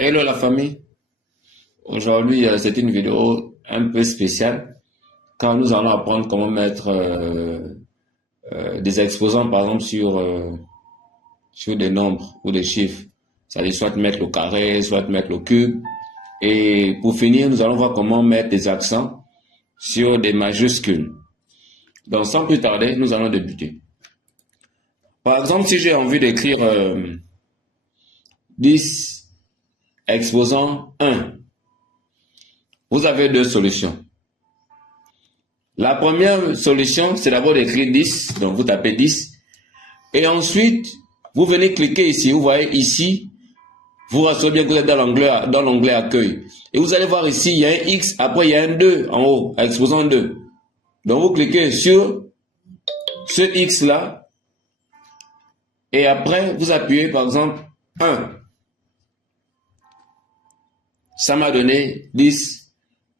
Hello la famille, aujourd'hui c'est une vidéo un peu spéciale car nous allons apprendre comment mettre des exposants par exemple sur des nombres ou des chiffres. C'est-à-dire soit mettre le carré, soit mettre le cube. Et pour finir, nous allons voir comment mettre des accents sur des majuscules. Donc sans plus tarder, nous allons débuter. Par exemple, si j'ai envie d'écrire 10 exposant 1, vous avez deux solutions. La première solution, c'est d'abord d'écrire 10, donc vous tapez 10, et ensuite, vous venez cliquer ici, vous voyez ici, vous rassurez bien que vous êtes dans l'onglet accueil, et vous allez voir ici, il y a un X, après il y a un 2 en haut, exposant 2. Donc vous cliquez sur ce X là, et après vous appuyez par exemple 1. Ça m'a donné 10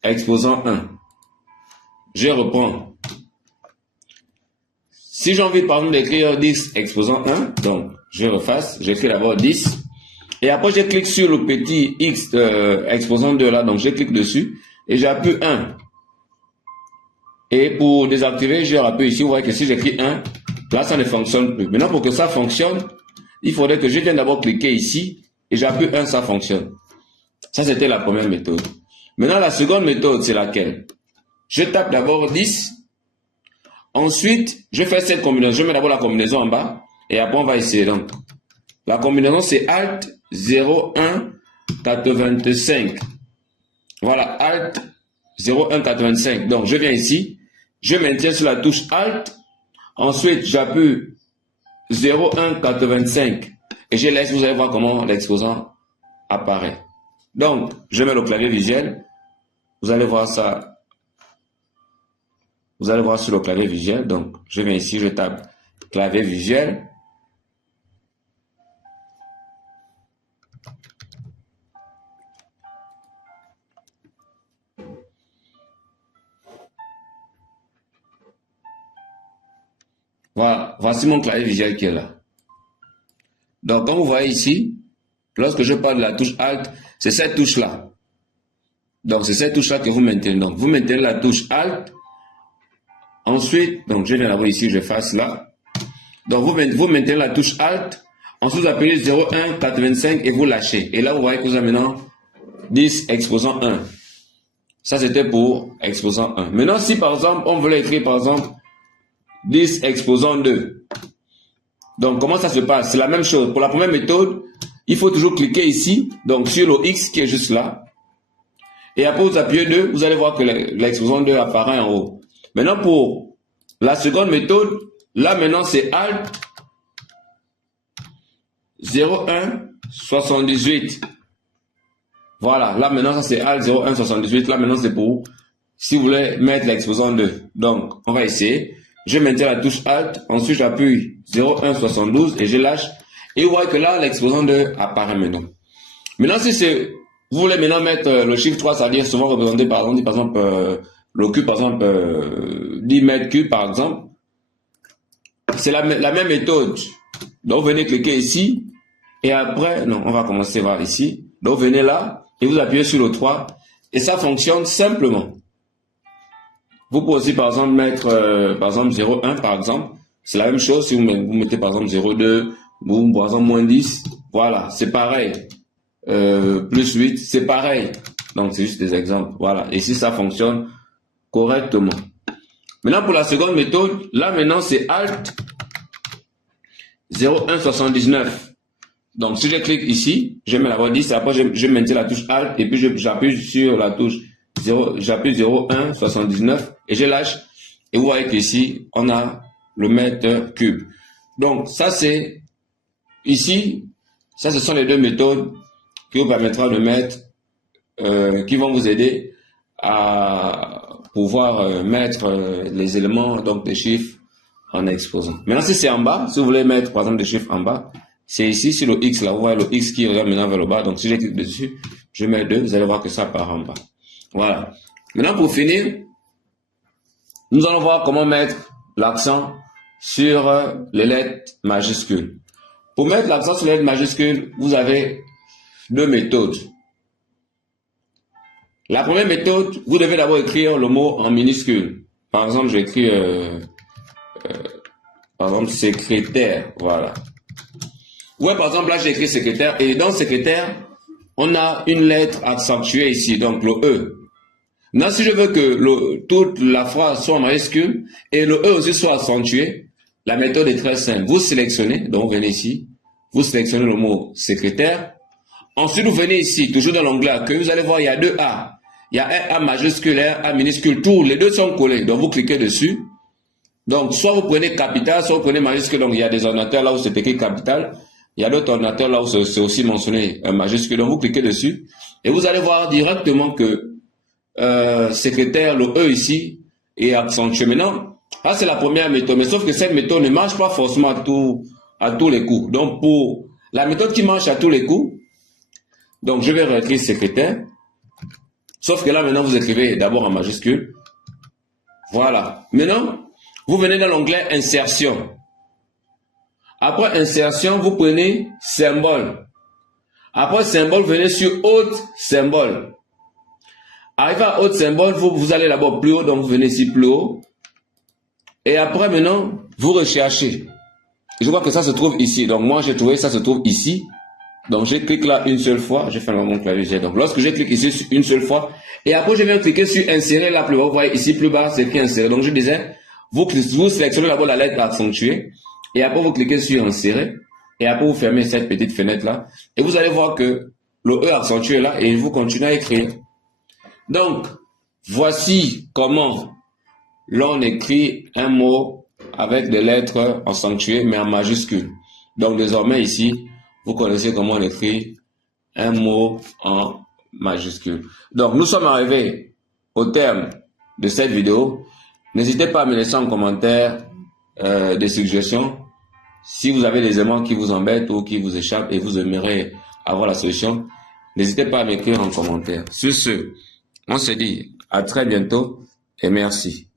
exposant 1. Je reprends. Si j'ai envie par exemple d'écrire 10 exposant 1, donc je refasse, j'écris d'abord 10. Et après je clique sur le petit X exposant 2 là, donc je clique dessus et j'appuie 1. Et pour désactiver, je rappuie ici, vous voyez que si j'écris 1, là ça ne fonctionne plus. Maintenant pour que ça fonctionne, il faudrait que je vienne d'abord cliquer ici et j'appuie 1, ça fonctionne. Ça c'était la première méthode. Maintenant la seconde méthode c'est laquelle? Je tape d'abord 10. Ensuite, je fais cette combinaison. Je mets d'abord la combinaison en bas. Et après, on va essayer. Donc, la combinaison, c'est Alt 01 85. Voilà, Alt 01 85. Donc, je viens ici. Je maintiens sur la touche Alt. Ensuite, j'appuie 01 85. Et je laisse, vous allez voir comment l'exposant apparaît. Donc, je mets le clavier visuel. Vous allez voir ça. Vous allez voir sur le clavier visuel. Donc, je viens ici, je tape clavier visuel. Voilà, voici mon clavier visuel qui est là. Donc, comme vous voyez ici, lorsque je parle de la touche Alt, c'est cette touche-là. Donc, c'est cette touche-là que vous maintenez. Donc, vous maintenez la touche Alt. Ensuite, donc je viens d'abord ici, je fasse là. Donc vous maintenez la touche Alt, ensuite vous appuyez 01 85 et vous lâchez. Et là vous voyez que vous avez maintenant 10 exposant 1. Ça c'était pour exposant 1. Maintenant si par exemple on voulait écrire par exemple 10 exposant 2. Donc comment ça se passe? C'est la même chose. Pour la première méthode, il faut toujours cliquer ici, donc sur le X qui est juste là. Et après vous appuyez 2, vous allez voir que l'exposant 2 apparaît en haut. Maintenant, pour la seconde méthode, là maintenant c'est Alt 01 78. Voilà, là maintenant ça c'est Alt 01 78. Là maintenant c'est pour si vous voulez mettre l'exposant 2. Donc, on va essayer. Je maintiens la touche Alt, ensuite j'appuie 01 72 et je lâche. Et vous voyez que là l'exposant 2 apparaît maintenant. Maintenant, si c'est vous voulez maintenant mettre le chiffre 3, c'est-à-dire souvent représenté par exemple, le cube, par exemple, 10 mètres cubes, par exemple, c'est la même méthode. Donc, vous venez cliquer ici, et après, non, on va commencer par ici. Donc, vous venez là, et vous appuyez sur le 3, et ça fonctionne simplement. Vous pouvez aussi, par exemple, mettre, par exemple, 0,1, par exemple. C'est la même chose si vous mettez, par exemple, 0,2, ou par exemple, moins 10. Voilà, c'est pareil. Plus 8, c'est pareil. Donc, c'est juste des exemples. Voilà. Et si ça fonctionne correctement. Maintenant, pour la seconde méthode, là, maintenant, c'est Alt 01 79. Donc, si je clique ici, je mets la voie 10, et après, je maintiens la touche Alt, et puis j'appuie sur la touche 0, j'appuie 01 79, et je lâche. Et vous voyez qu'ici, on a le mètre cube. Donc, ça, c'est ici, ça, ce sont les deux méthodes qui vous permettra de mettre, qui vont vous aider à pouvoir mettre les éléments, donc des chiffres en exposant. Maintenant, si c'est en bas, si vous voulez mettre par exemple des chiffres en bas, c'est ici sur le X, là, vous voyez le X qui regarde maintenant vers le bas. Donc, si je clique dessus, je mets 2, vous allez voir que ça part en bas. Voilà. Maintenant, pour finir, nous allons voir comment mettre l'accent sur les lettres majuscules. Pour mettre l'accent sur les lettres majuscules, vous avez deux méthodes. La première méthode, vous devez d'abord écrire le mot en minuscule. Par exemple, j'écris par exemple secrétaire, voilà. Ouais, par exemple, là j'ai écrit secrétaire et dans secrétaire, on a une lettre accentuée ici, donc le E. Maintenant, si je veux que toute la phrase soit en majuscule et le E aussi soit accentué, la méthode est très simple. Vous sélectionnez, donc vous venez ici, vous sélectionnez le mot secrétaire. Ensuite, vous venez ici, toujours dans l'onglet accueil, vous allez voir, il y a deux A. Il y a un A majuscule et un A minuscule. Tous les deux sont collés. Donc, vous cliquez dessus. Donc, soit vous prenez capital, soit vous prenez majuscule. Donc, il y a des ordinateurs là où c'est écrit capital. Il y a d'autres ordinateurs là où c'est aussi mentionné majuscule. Donc, vous cliquez dessus. Et vous allez voir directement que secrétaire, le E ici, est accentué. Maintenant, là, c'est la première méthode. Mais sauf que cette méthode ne marche pas forcément à tous les coups. Donc, pour la méthode qui marche à tous les coups, donc, je vais réécrire secrétaire. Sauf que là, maintenant, vous écrivez d'abord en majuscule. Voilà. Maintenant, vous venez dans l'onglet insertion. Après insertion, vous prenez symbole. Après symbole, vous venez sur autre symbole. Arrivé à autre symbole, vous allez d'abord plus haut, donc vous venez ici plus haut. Et après, maintenant, vous recherchez. Je vois que ça se trouve ici. Donc, moi, j'ai trouvé ça se trouve ici. Donc, je clique là une seule fois. Je fais mon clavier. Donc, lorsque je clique ici une seule fois, et après, je viens cliquer sur insérer là plus bas. Vous voyez ici plus bas, c'est écrit insérer. Donc, je disais, vous sélectionnez d'abord la lettre accentuée, et après, vous cliquez sur insérer, et après, vous fermez cette petite fenêtre là, et vous allez voir que le E accentué est là, et vous continuez à écrire. Donc, voici comment l'on écrit un mot avec des lettres accentuées, mais en majuscule. Donc, désormais ici, vous connaissez comment on écrit un mot en majuscule. Donc, nous sommes arrivés au terme de cette vidéo. N'hésitez pas à me laisser en commentaire des suggestions. Si vous avez des éléments qui vous embêtent ou qui vous échappent et vous aimeriez avoir la solution, n'hésitez pas à m'écrire en commentaire. Sur ce, on se dit à très bientôt et merci.